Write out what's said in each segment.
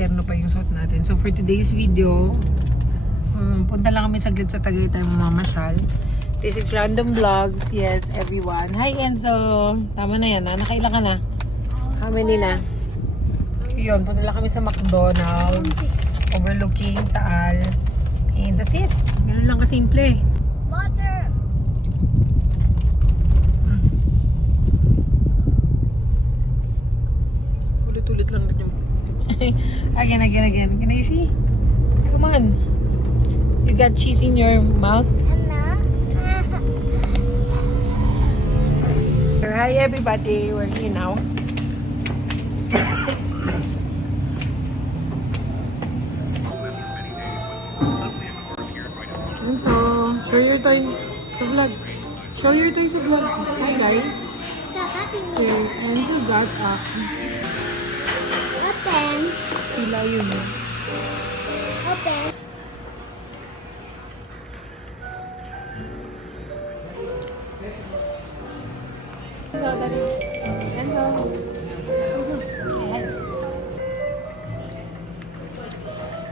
terno pa yung suot natin. So for today's video, punta lang kami saglit sa Tagaytay mamamasyal. This is Random Vlogs. Yes, everyone. Hi Enzo! Tama na yan, ha? Nakailan ka na? How many na? Yun, punta lang kami sa McDonald's. Overlooking Taal. And that's it. Ganun lang kasimple. Water. Ulit-ulit lang din yung... Again. Can I see? Come on. You got cheese in your mouth? Hi everybody, we're here now. So, show your toy sa vlog. Show your toy sa vlog. Hi guys. So, Enzo got up. Open. Sila yun eh. Open. Enzo, dali. Enzo.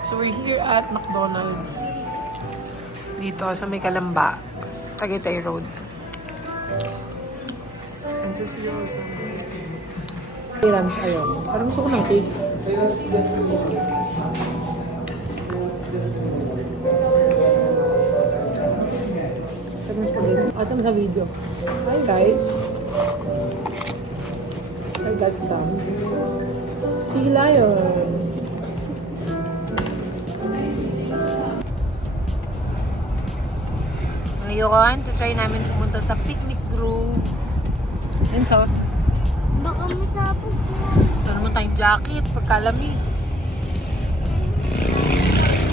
So, we're here at McDonald's. Dito sa may Kalamba. Tagaytay Road. Enzo siya sa lunch ayaw. Parang gusto ko ng cake. Atam sa video. Hi guys. I got some sea lion. Ngayon, to try namin pumunta sa Picnic Grove. And so, Baka masabog mo. ito naman tayong jacket, pagkalamig.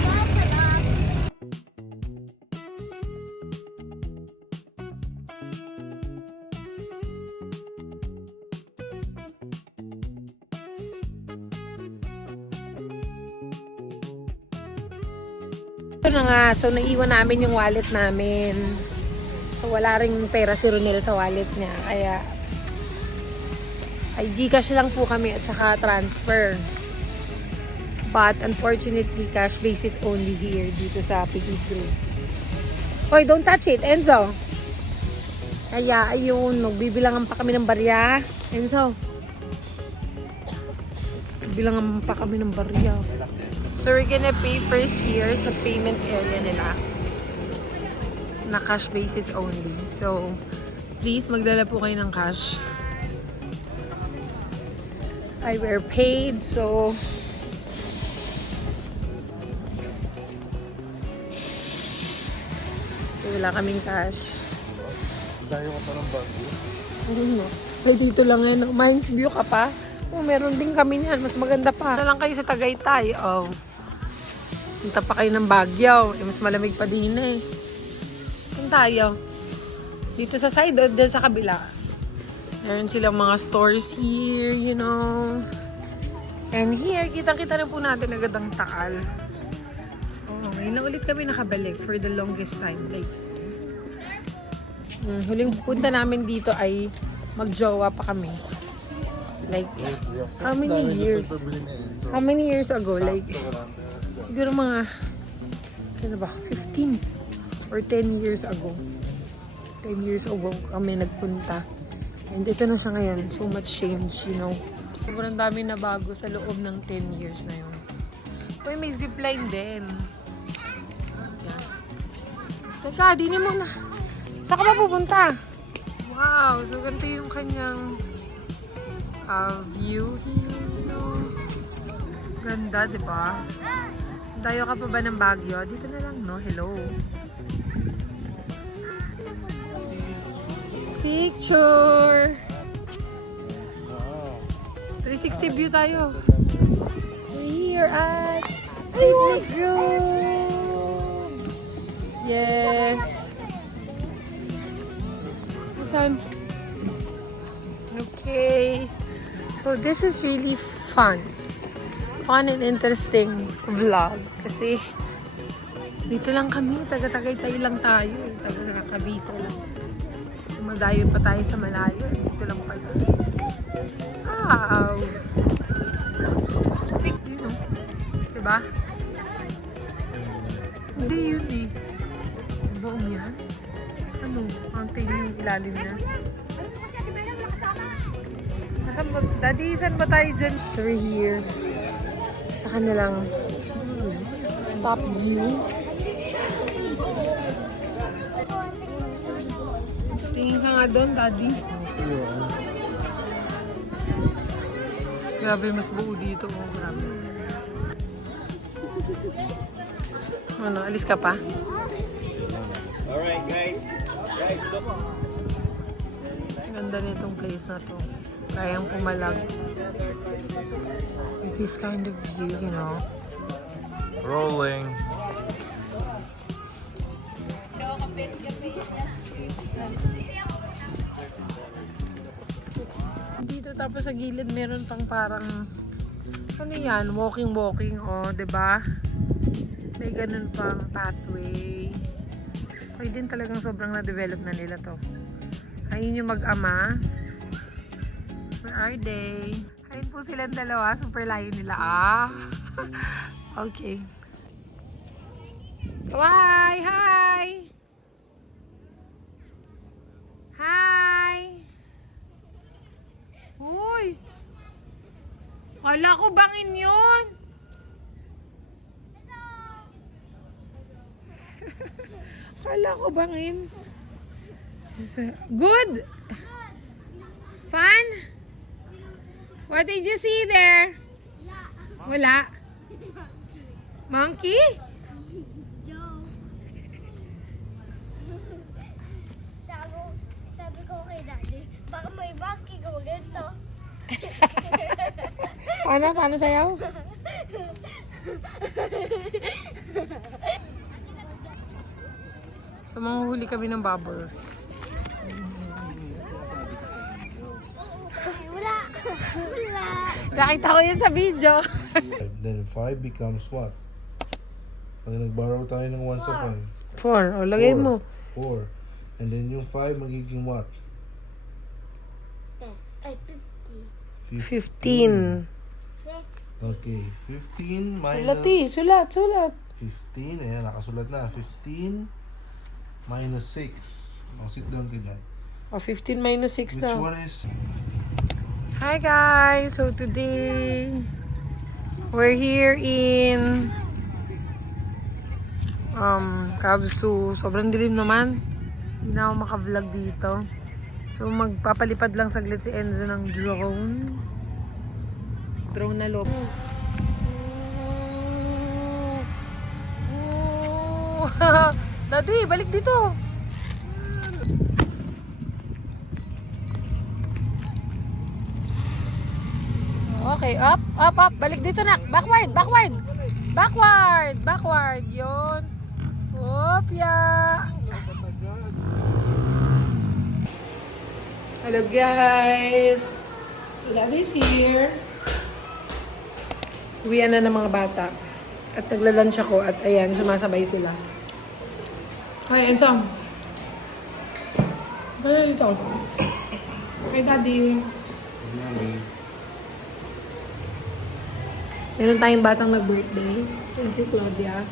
Masarap. Ito na nga, so naiwan namin yung wallet namin. So wala ring pera si Ronel sa wallet niya, kaya ay Gcash lang po kami at saka transfer. But unfortunately, cash basis only here dito sa Picnic Grove. Hoy, don't touch it, Enzo! Kaya ayun, magbibilangan pa kami ng barya. Enzo, bilangan pa kami ng barya. So we're gonna pay first here sa payment area nila. Na cash basis only. So please magdala po kayo ng cash. I were paid, so wala kaming cash. Dayo ka pa ng Baguio. No. Ay, dito lang yan. Mines View ka pa. Oh, meron din kami niyan. Mas maganda pa. Na lang kayo sa Tagaytay. Oh. Punta pa kayo ng Baguio. Eh, mas malamig pa din eh. Saan tayo? Dito sa side o dyan sa kabila? Meron silang mga stores here, you know. And here, kitang-kita na po natin agad ang Taal. Oh, ngayon na ulit kami nakabalik for the longest time. Like, huling punta namin dito ay magjowa pa kami. Like, how many years? How many years ago? Like, siguro mga, ano ba, 15 or 10 years ago. 10 years ago kami nagpunta. And ito na siya ngayon. So much change, you know. Sobrang dami na bago sa loob ng 10 years na yun. Uy, may zipline din. Yan. Teka, dini mo na. Saan ka ba pupunta? Wow, so ganito yung kanyang view here, you know. Ganda, di ba? Tayo ka pa ba ng Baguio? Dito na lang, no? Hello. Picture! 360 view tayo. We're here at Picnic Grove! Yes! Saan? Okay. So this is really fun. Fun and interesting vlog. Kasi dito lang kami. Taga-Tagaytay lang tayo. Taga-Cavite lang. Magayon pa tayo sa malayo. Dito lang pala. Wow! You know, Diba? Hindi yun eh. Buong yan? Ano? Mountain yung ilalim niya. Nasaan ba? Daddy, saan ba tayo dyan? So we're here. Sa kanilang top view. Tingin ka nga doon, Daddy. Grabe, mas buo dito. Oh, grabe. Ano, alis ka pa? Alright guys. Guys, look. Ganda nitong place na to. Kayang pumalag. With this kind of view, you know. Rolling. Dito tapos sa gilid meron pang parang ano yan, walking oh, 'di ba? May ganun pang pathway. Ay din talagang sobrang na-develop na nila to. Ayun yung mag-ama. Where are they? Ayun po silang dalawa, super layo nila. Okay. Bye! Hi! Hi! Uy! Kala ko bangin yun! Kala ko bangin. Good! Fun? What did you see there? Wala. Monkey? Sabi ko kay Daddy, baka may monkey ko ganito. Paano sayaw? So, manguhuli kami ng bubbles. Wala. Wala. Nakita ko yun sa video. Then 5 becomes what? Pag nag-borrow tayo ng 1 sa 5. 4. O, lagay mo. 4. And then yung 5 magiging what? Ay, 15. Okay. 15 minus... Sulat. 15. Ayan, nakasulat na. 15 minus 6. Oh, sit down ka dyan. O, 15 minus 6 Which daw. one is... Hi guys! So today, we're here in Kavsu. Sobrang dilim naman. Hindi na ako maka-vlog dito. So magpapalipad lang saglit si Enzo ng drone. Drone na loob. Daddy, balik dito! Okay, up. Balik dito na. Backward. Yun. Opya. Hello guys. So Daddy's here. Uwian na ng mga bata. At nagla-lunch ako at ayan, sumasabay sila. Hi, Enzo. Bala dito. Hi, Daddy. Meron tayong batang nag-birthday. Thank you, Claudia.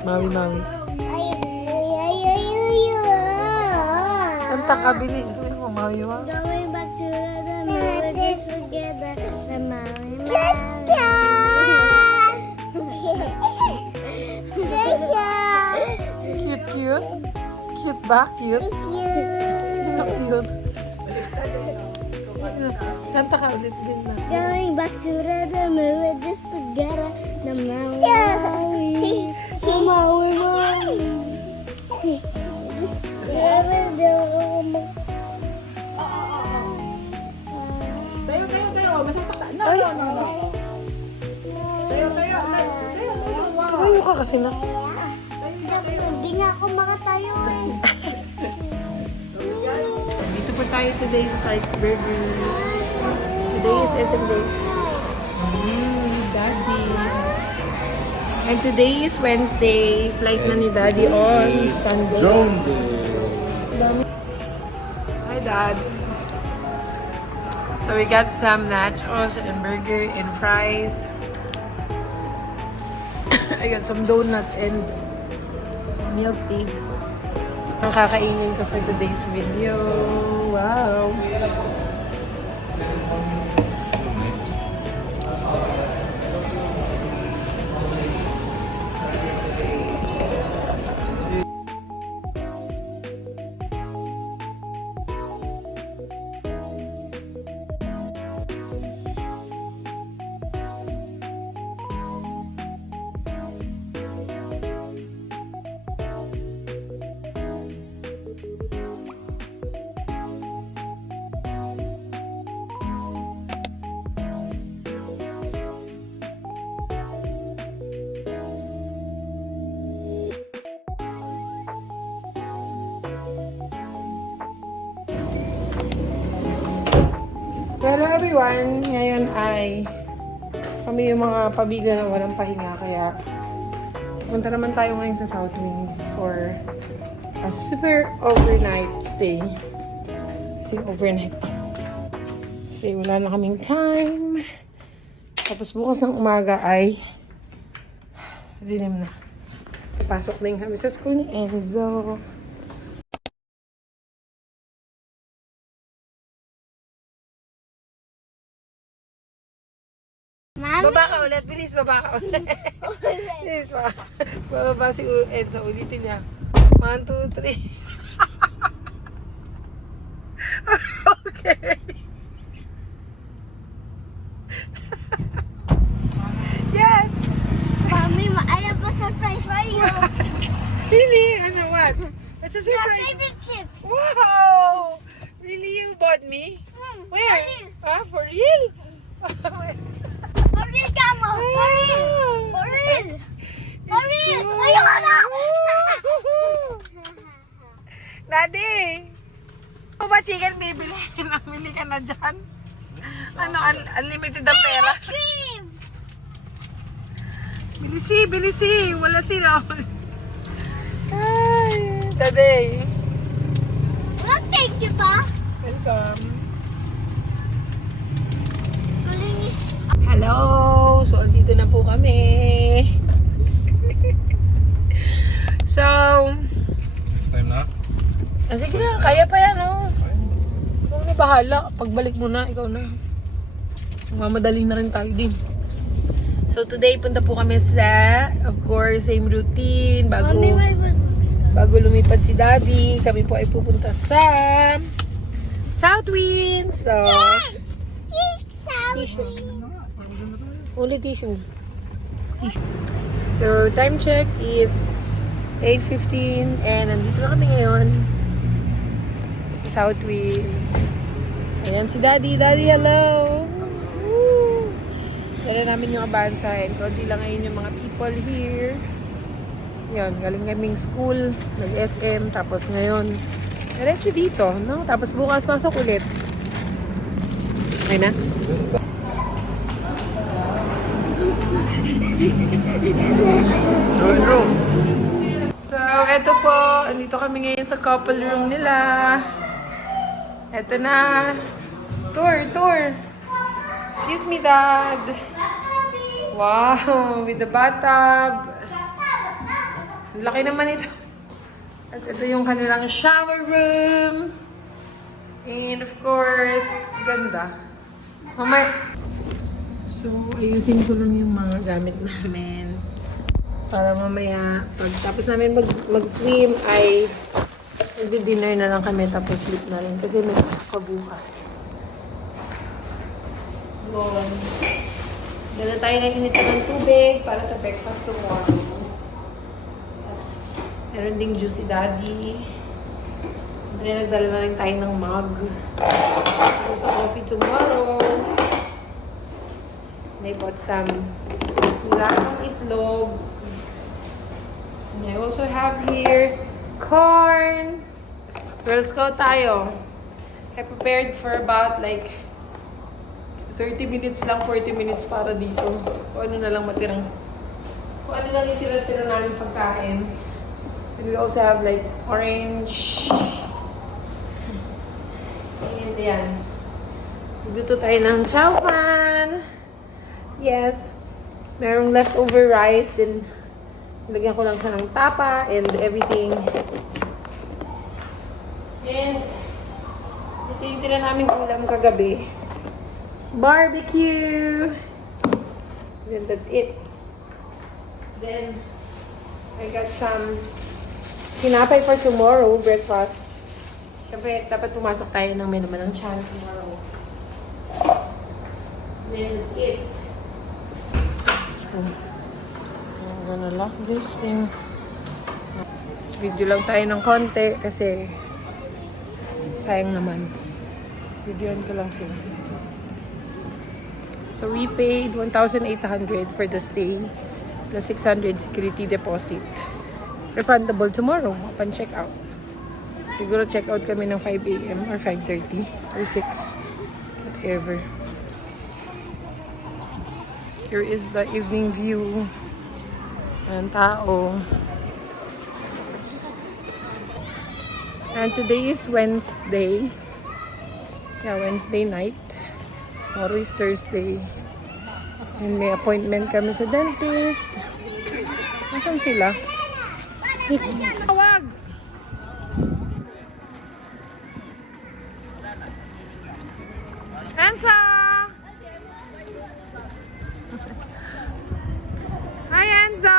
Mawi. Santa kabili. Sabi mo, mawi wa. Going back to the movies together. The Maui Cute. Cute ba? Cute? Cute. Kanta ka ulit din na. Going back to the moon just together. The Maui. The Maui. Tayo. Masasaktan. No. Tayo. Tayo ka kasi na. Hindi nga ako makatayo eh. Dito po tayo today sa Sykes Burger. Today is SM Day. Daddy. And today is Wednesday. Flight na ni Daddy on Sunday. Hi, Dad. So we got some nachos and burger and fries. I got some donut and milk tea. Ang kakainin ko for today's video. Wow! So hello everyone! Ngayon ay kami yung mga pabiga na walang pahinga kaya punta naman tayo ngayon sa South Wings for a super overnight stay. Kasi overnight. Kasi wala na kaming time. Tapos bukas ng umaga ay dilim na. Pasok din kami sa school ni Enzo. Baba ka ulit. Bilis, baba ka ulit. Bilis pa. Bababa si Enzo. Ulitin niya. 1, 2, 3. Okay. Yes! Mommy, I have a surprise for you. Really? Ano, what? It's a Your surprise. favorite chips. Wow! Really? You bought me? Where? Ah, for real? For real, Kamo. For real. For real. For real. Ayoko na. Daddy! Ano ba chicken bibili? Namili ka na dyan? Ano, unlimited ang pera? Ice cream. Bilisi! Wala si Rose. Ay, Daddy. Walang thank you pa. Welcome. Galing eh. Hello! So, andito na po kami. So, Next time na? sige na, kaya pa yan, oh. Ikaw na bahala. Pagbalik mo na, ikaw na. Mamadaling na rin tayo din. So, today, punta po kami sa, of course, same routine. Mommy, my Bago lumipad si Daddy, kami po ay pupunta sa South Winds. So, tissue. Only tissue. So, time check, it's 8:15 and nandito na kami ngayon sa South Winds. Ayan si Daddy. Daddy, hello! Woo! Dala namin yung abansa and konti lang ngayon yung mga people here. Yan, galing kaming school, nag-SM, tapos ngayon, diretso dito, no? Tapos bukas pasok ulit. Okay na? So, eto po, andito kami ngayon sa couple room nila. Eto na. Tour! Excuse me, Dad. Wow, with the bathtub. Laki naman ito. At ito yung kanilang shower room. And of course, ganda. Mamaya. So, ayusin ko lang yung mga gamit namin. Para mamaya, pag tapos namin mag-swim, ay magdi-dinner na lang kami tapos sleep na rin. Kasi may pasok ka bukas. doon. Dala tayo ng init ng tubig para sa breakfast tomorrow. Yes. Meron ding juicy daddy. Siyempre, nagdala na rin tayo ng mug. So, sa coffee tomorrow. And I bought some nilagang itlog. And I also have here corn. Girl Scout tayo. I prepared for about like 30 minutes lang, 40 minutes para dito. Kung ano na lang matirang. Kung ano lang itira-tira namin pagkain. And we also have like orange. And yan. Magluto tayo ng chow fan. Yes. Merong leftover rice. Then, lagyan ko lang siya ng tapa and everything. And, ito yung tira namin ulam kagabi. Barbecue! Then, that's it. Then, I got some tinapay for tomorrow, breakfast. Siyempre, dapat pumasok tayo ng may naman ng chance tomorrow. Then, that's it. Let's go. I'm gonna lock this thing. This video lang tayo ng konti kasi sayang naman. Videoan ko lang sila. So, we paid 1,800 for the stay plus 600 security deposit. Refundable tomorrow upon check-out. Siguro check-out kami ng 5 a.m. or 5:30 or 6. Whatever. Here is the evening view. Ang tao. And today is Wednesday. Yeah, Wednesday night. Tomorrow is Thursday. And may appointment kami sa dentist. Nasaan sila? Tawag! Hansa! Hi, Enzo!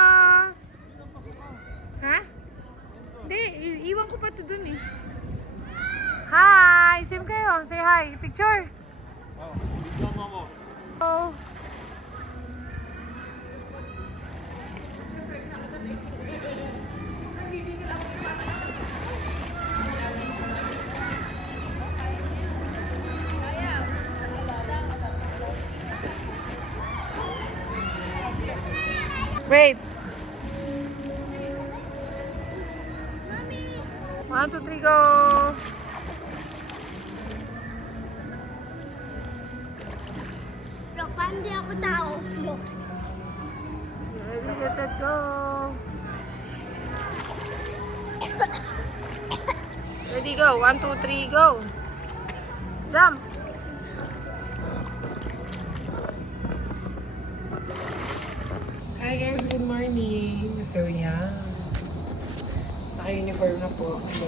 Ha? Hindi, iwan ko pa ito dun eh. Hi! Sim kayo. Say hi. Picture. Oh. Wait. 1, 2, 3, go! Look, paano di ako tao? Look. Ready, get set, go! Ready, go! 1, 2, 3, go! Jump! Hi guys, good morning! So yeah, naka-uniform na po. So,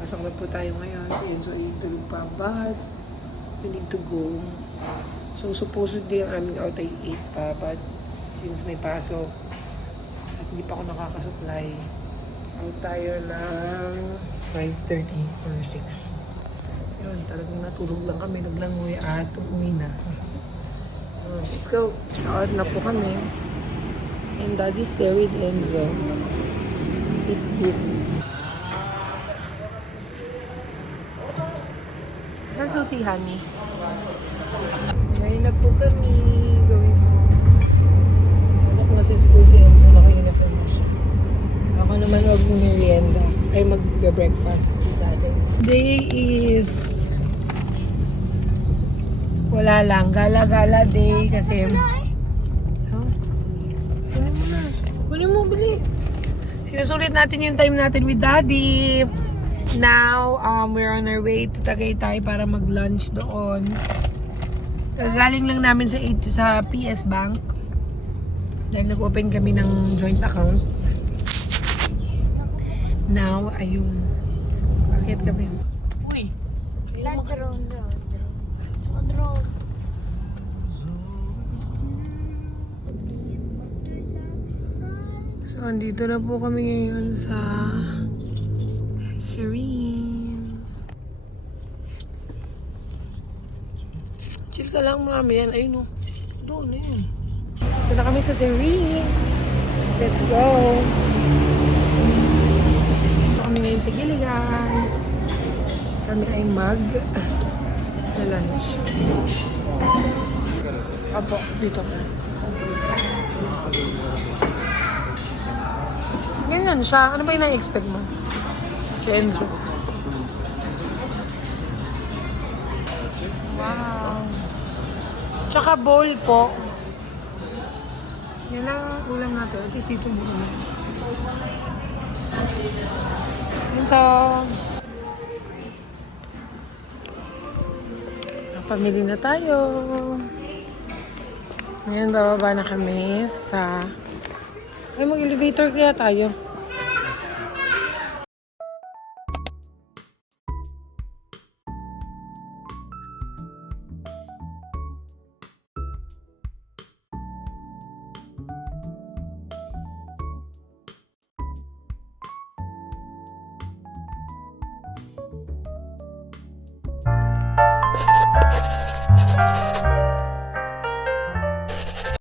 pasok na po tayo ngayon. So yun, so tulog pa. But, we need to go. So supposedly ang aming out ay 8 pa. But, since may pasok, at hindi pa ako nakakasupply, out tayo ng 5:30 or 6. Yun, talagang natulog lang kami. Naglangoy at umuwi na. Let's go. Out na po kami. And Daddy's there with Enzo. Pip-pip. That's si Honey. Ngayon na po kami. Going home. Pasok na sa school si Enzo. Naka-uniform na siya. Ako naman mag-merienda. Ay, mag-breakfast. Day is wala lang. Gala-gala day kasi huh? Kunin mo na. Kunin mo, bili. Sinusulit natin yung time natin with Daddy. Now, we're on our way to Tagaytay para mag-lunch doon. Kagaling lang namin sa PS Bank. Dahil nag-open kami ng joint account. Now, ayun. Bakit kami? Uy! Drone. So, drone. So, andito na po kami ngayon sa Serene. Chill ka lang, marami yan. Ayun o. Doon, ayun. Ito na kami sa Serene. Let's go. Ito kami ngayon sa Gilligan's. Kami ay na lunch. Apo, dito. Ganyan siya. Ano ba yung na-expect mo? Kenzo. Wow. Tsaka bowl po. Yan ang ulam natin. At least dito muna. Yan sa... Pamili na tayo. Ngayon, bababa na kami sa... Ay, mag-elevator kaya tayo.